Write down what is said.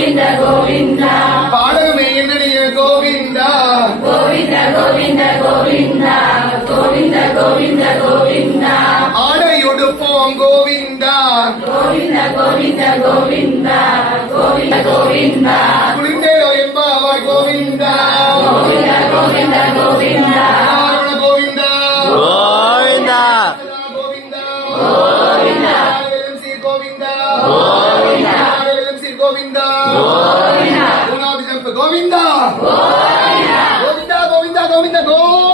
கோவிந்த கோவிந்தா பாடகமே என்னுடைய கோவிந்தா கோவிந்த கோவிந்த கோவிந்தா கோவிந்த கோவிந்த கோவிந்தா ஆடையொடுப்போம் கோவிந்தா கோவிந்த கோவிந்த கோவிந்தா கோவிந்த கோவிந்தா